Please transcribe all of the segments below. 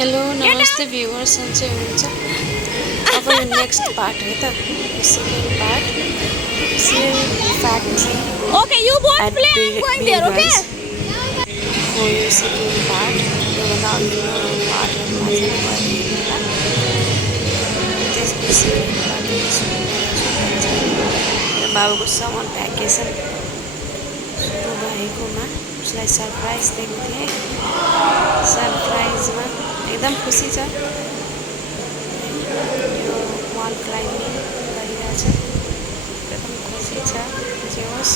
Hello नमस्ते viewers चाहिँ हुन्छ अब यो नेक्स्ट पार्ट है त second part slim factory Okay, you both play. I'm going there. Okay. हो यो सेकेन्ड पार्ट योभन्दा अघिल्लो पार्टहरूमा चाहिँ गरिदिनु त्यसको सेकेन्ड पार्ट बाबुको समर भ्याकेसन सुरु भएकोमा उसलाई सरप्राइज दिएको थिएँ सरप्राइजमा एकदम खुसी छ यो वाल क्लाइम्बिङ गरिरहेछ एकदम खुसी छ जे होस्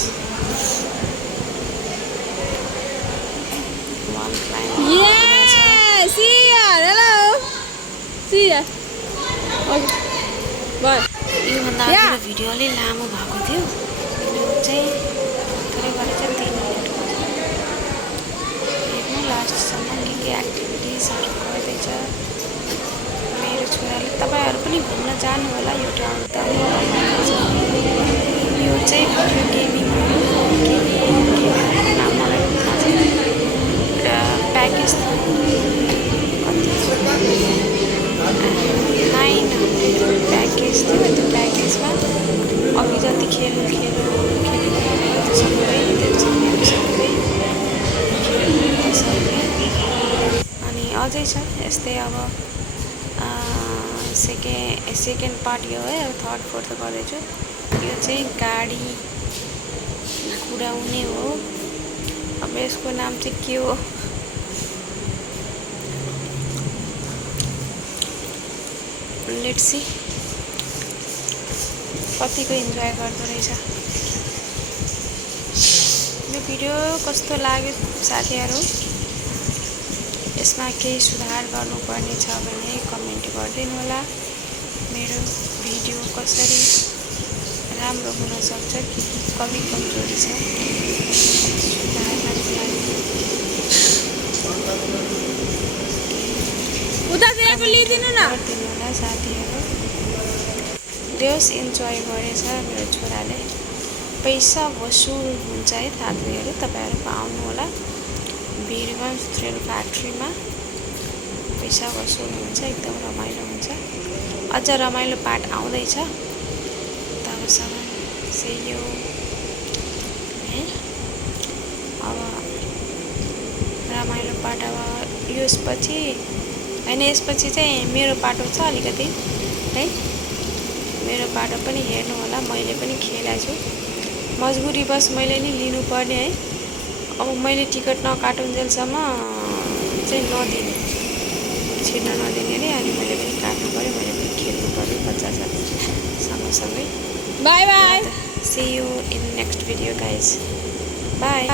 wall climbing Yeah. See ya. Hello. See ya. Okay. Bye. योभन्दा अघिल्लो भिडियो अलि लामो भएको थियो यो चाहिँ थोरै गरेर चाहिँ 3 मिनेटको हेर्नु लास्टसम्म के एक्टिभिटिजहरू गर्दैछ मेरो छोराले तपाईहरु पनि घुम्न जानु होला यो ठाउँ एकदमै रमाइलो छ यो चाहिँ भिडियो गेमिङ हो नाम मलाई थाहा छैन प्याकेज प्याकेज थियो त्यो प्याकेजमा अघि जति खेल्नु सबै अनि अझै छ यस्तै अब सेकेन्ड पार्ट यो है अब थर्ड फोर्थ गर्दैछु यो चाहिँ गाडी कुदाउने हो अब यसको नाम चाहिँ के हो लेट्स सी कतिको इन्जोय गर्दो रहेछ यो भिडियो कस्तो लाग्यो साथीहरु यसमा केही सुधार गर्नुपर्ने छ भने कमेन्ट गरिदिनु होला मेरो भिडियो कसरी राम्रो हुन सक्छ कि कमी कमजोरी छ उता चाहिँ लिदिनु न गरिदिनु होला साथीहरु देश इन्जोय गरेछ मेरो छोराले पैसा वसुल हुन्छ है साथीहरु तपाईहरु पाउनु होला वीरगंज थ्रिल फ्याक्ट्रीमा पैसा वसुल हुन्छ एकदम रमाइलो हुन्छ अझ रमाइलो पार्ट आउँदैछ तबसम्म से यो अब रमाइलो पार्ट अब यसपछि हैन यसपछि चाहिँ मेरो पाटो छ अलिकति है मेरो पाटो पनि हेर्नु होला मैले पनि खेलेको छु मजबुरी बस मैले नि लिनु पर्ने है अब मैले टिकट नकाटुन्जेलसम्म चाहिँ नदिने छिर्न नदिने रे अनि मैले पनि काट्नु पर्यो मैले पनि खेल्नु पर्यो बच्चासँग सँगसँगै bye bye see you in next video guys by